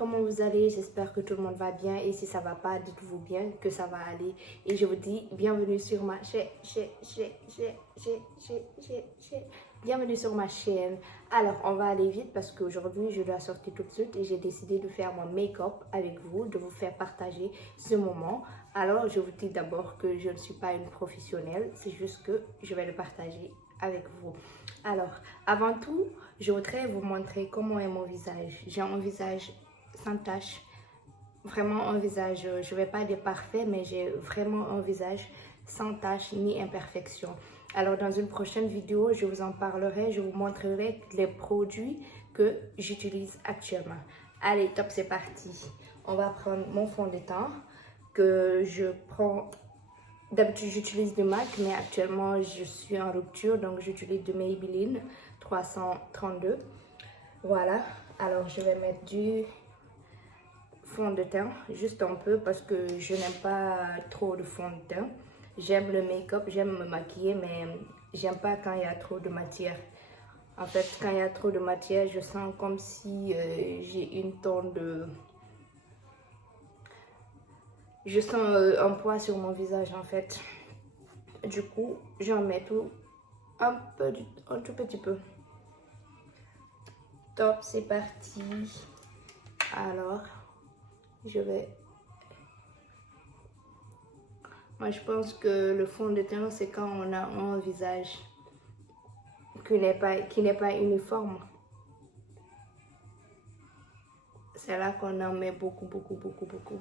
comment vous allez? J'espère que tout le monde va bien et si ça va pas, dites-vous bien que ça va aller. Et je vous dis bienvenue sur ma bienvenue sur ma chaîne. Alors, on va aller vite parce qu'aujourd'hui, je dois sortir tout de suite et j'ai décidé de faire mon make-up avec vous, de vous faire partager ce moment. Alors, je vous dis d'abord que je ne suis pas une professionnelle, c'est juste que je vais le partager avec vous. Alors, avant tout, je voudrais vous montrer comment est mon visage. J'ai un visage sans tache, vraiment un visage, je ne vais pas dire parfait, mais j'ai vraiment un visage sans tache ni imperfection. Alors, dans une prochaine vidéo, je vous en parlerai, je vous montrerai les produits que j'utilise actuellement. Allez, top, c'est parti. On va prendre mon fond de teint que je prends. D'habitude, j'utilise du MAC, mais actuellement, je suis en rupture, donc j'utilise du Maybelline 332. Voilà, alors je vais mettre du fond de teint, juste un peu, parce que je n'aime pas trop de fond de teint. J'aime le make-up, j'aime me maquiller, mais j'aime pas quand il y a trop de matière. En fait, quand il y a trop de matière, je sens comme si j'ai une tonne de... Je sens un poids sur mon visage, en fait. Du coup, j'en mets tout un tout petit peu. Top, c'est parti. Alors, je vais... Moi, je pense que le fond de teint, c'est quand on a un visage qui n'est pas uniforme. C'est là qu'on en met beaucoup, beaucoup, beaucoup, beaucoup.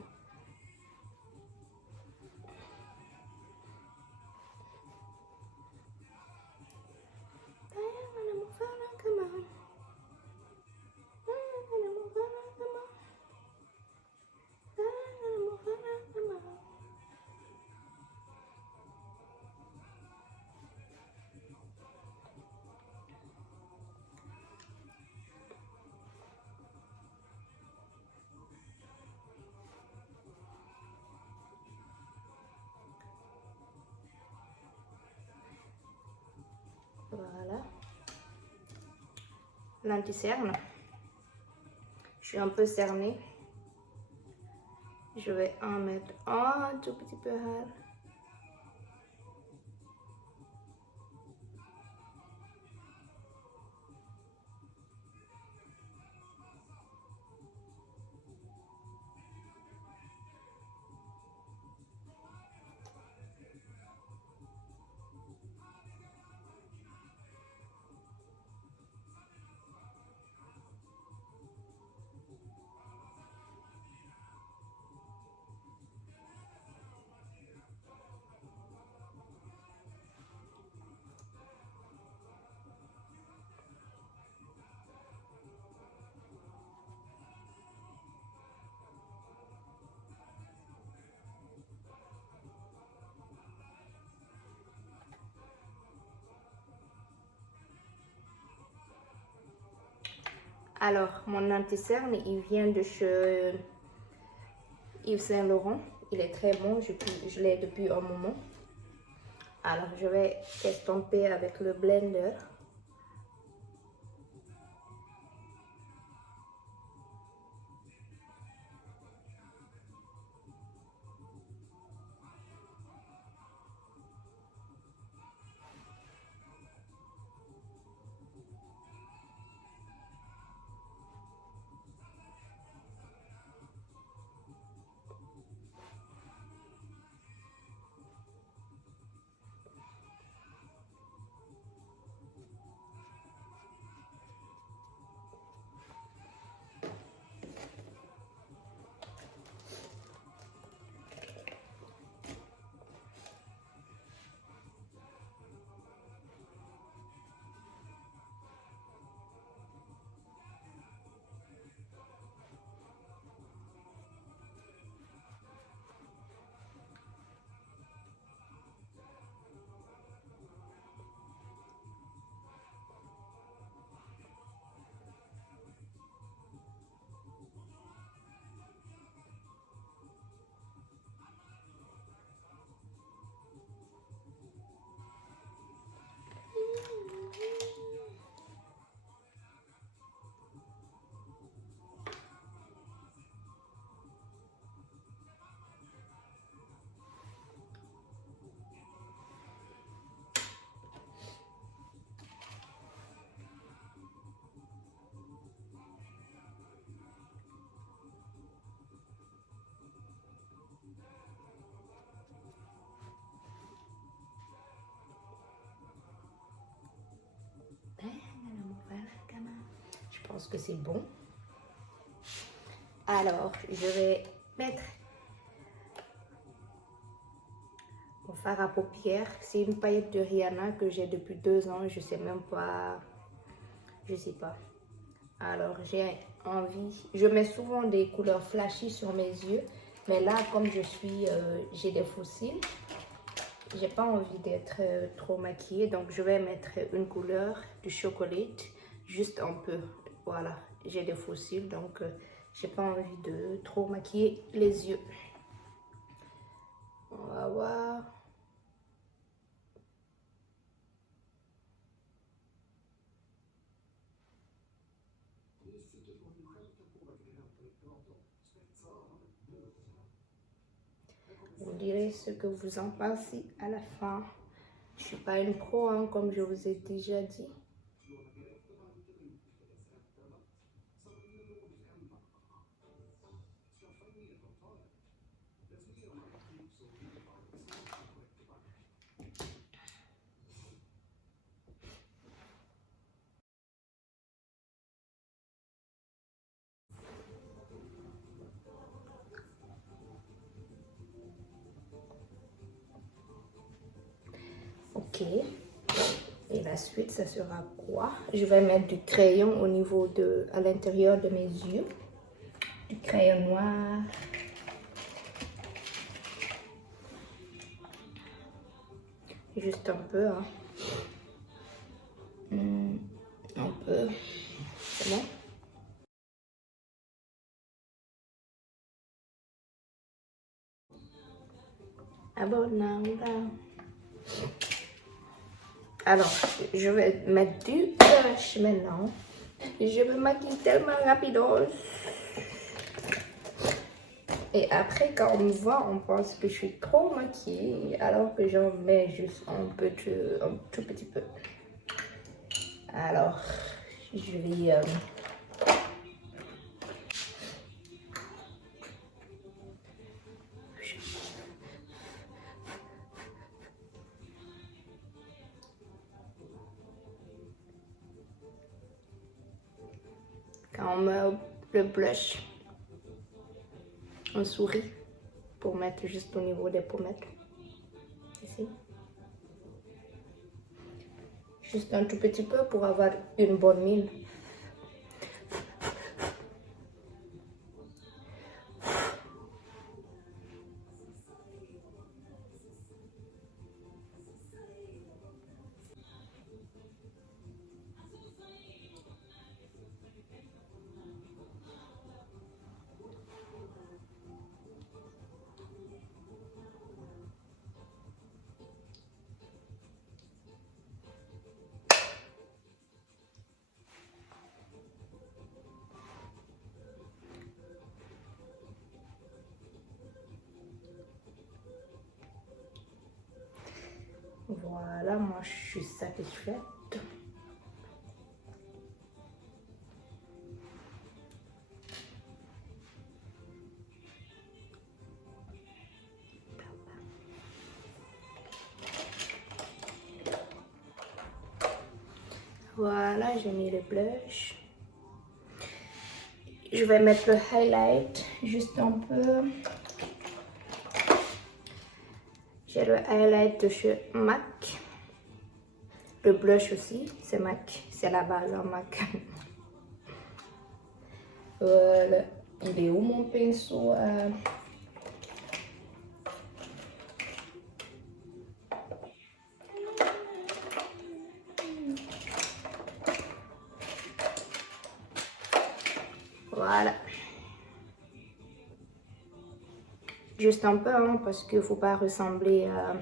Voilà. L'anti-cerne. Je suis un peu cernée. Je vais en mettre un tout petit peu. Alors, mon anti-cerne, il vient de chez Yves Saint Laurent. Il est très bon, je l'ai depuis un moment. Alors, je vais estomper avec le blender. pense que c'est bon. Alors, je vais mettre mon fard à paupières. C'est une paillette de Rihanna que j'ai depuis 2 ans. Je sais même pas. Je sais pas. Alors, j'ai envie. Je mets souvent des couleurs flashy sur mes yeux. Mais là, comme j'ai des fossiles, j'ai pas envie d'être trop maquillée. Donc, je vais mettre une couleur du chocolat. Juste un peu. Voilà. J'ai des fossiles. Donc, j'ai pas envie de trop maquiller les yeux. On va voir. Vous direz ce que vous en pensez à la fin. Je suis pas une pro, hein, comme je vous ai déjà dit. Ok. Et la suite, ça sera quoi? Je vais mettre du crayon à l'intérieur de mes yeux. Du crayon noir. Juste un peu, hein. Un peu. C'est bon? Ah bon, là. Alors, je vais mettre du blush maintenant. Je me maquille tellement rapidos. Et après, quand on me voit, on pense que je suis trop maquillée, alors que j'en mets juste un tout petit peu. Alors, je vais... quand on met le blush, on sourit pour mettre juste au niveau des pommettes. Ici. Juste un tout petit peu pour avoir une bonne mine. Voilà, moi je suis satisfaite. Voilà, j'ai mis le blush. Je vais mettre le highlight juste un peu. J'ai le highlight de chez MAC. Le blush aussi, c'est MAC. C'est la base en MAC. Voilà. Il est où mon pinceau? Voilà. Juste un peu, hein, parce qu'il ne faut pas ressembler à...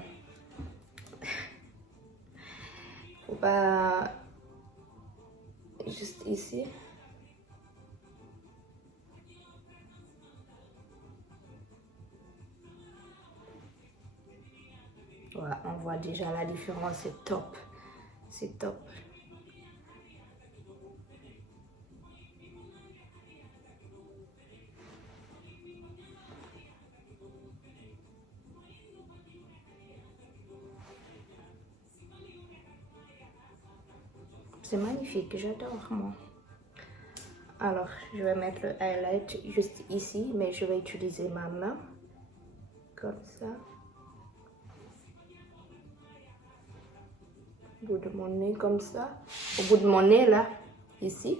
Faut pas... Juste ici. Voilà, on voit déjà la différence, c'est top. C'est top. C'est magnifique, j'adore moi. Alors, je vais mettre le highlight juste ici, mais je vais utiliser ma main, comme ça. Au bout de mon nez, comme ça. Au bout de mon nez, là, ici.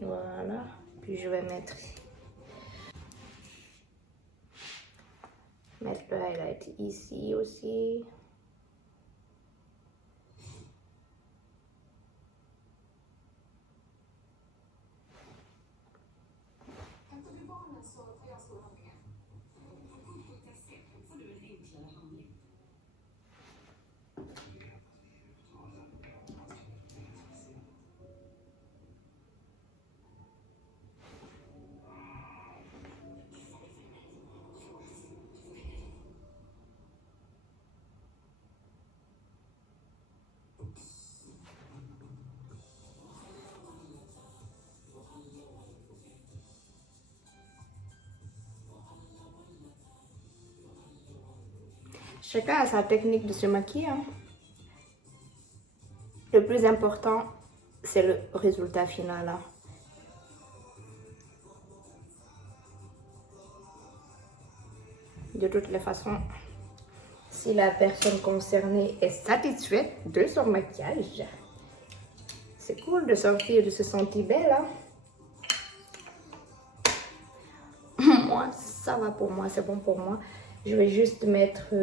Voilà. Puis je vais mettre le highlight ici aussi. Chacun a sa technique de se maquiller. Hein. Le plus important, c'est le résultat final. Hein. De toutes les façons, si la personne concernée est satisfaite de son maquillage, c'est cool de sortir, de se sentir belle. Hein. Moi, ça va pour moi, c'est bon pour moi. Je vais juste mettre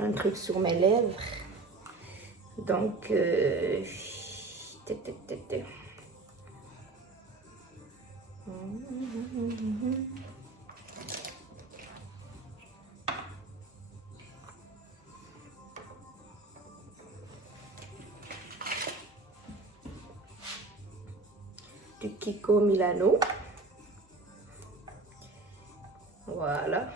un truc sur mes lèvres. Donc, du Kiko Milano. Voilà.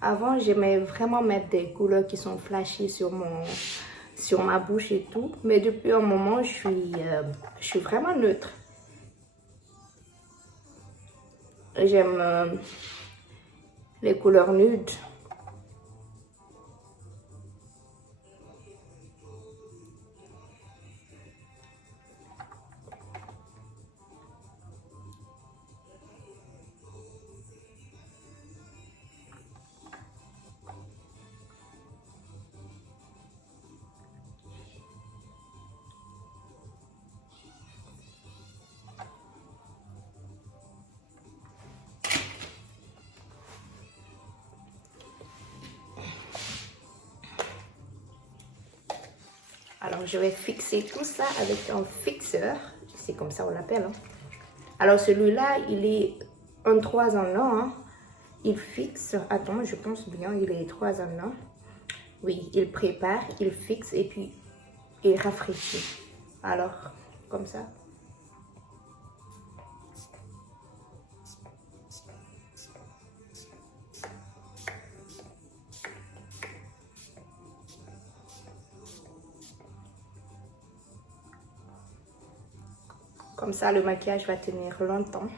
Avant, j'aimais vraiment mettre des couleurs qui sont flashy sur ma bouche et tout. Mais depuis un moment, je suis vraiment neutre. J'aime les couleurs nudes. Alors, je vais fixer tout ça avec un fixeur. C'est comme ça on l'appelle. Hein. Alors, celui-là, il est en 3 en 1. Hein. Il fixe. Attends, je pense bien, il est 3 en 1. Oui, il prépare, il fixe et puis il rafraîchit. Alors, comme ça. Comme ça, le maquillage va tenir longtemps.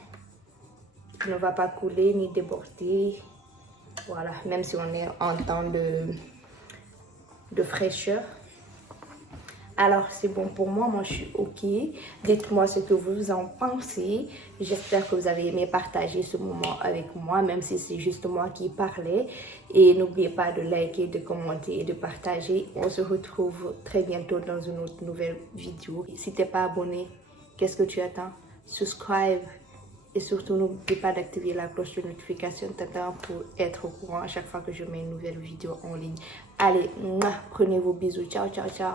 Il ne va pas couler ni déborder. Voilà, même si on est en temps de fraîcheur. Alors, c'est bon pour moi. Moi, je suis OK. Dites-moi ce que vous en pensez. J'espère que vous avez aimé partager ce moment avec moi, même si c'est juste moi qui parlais. Et n'oubliez pas de liker, de commenter et de partager. On se retrouve très bientôt dans une autre nouvelle vidéo. Si tu n'es pas abonné, qu'est-ce que tu attends? Subscribe. Et surtout, n'oubliez pas d'activer la cloche de notification pour être au courant à chaque fois que je mets une nouvelle vidéo en ligne. Allez, prenez vos bisous. Ciao, ciao, ciao.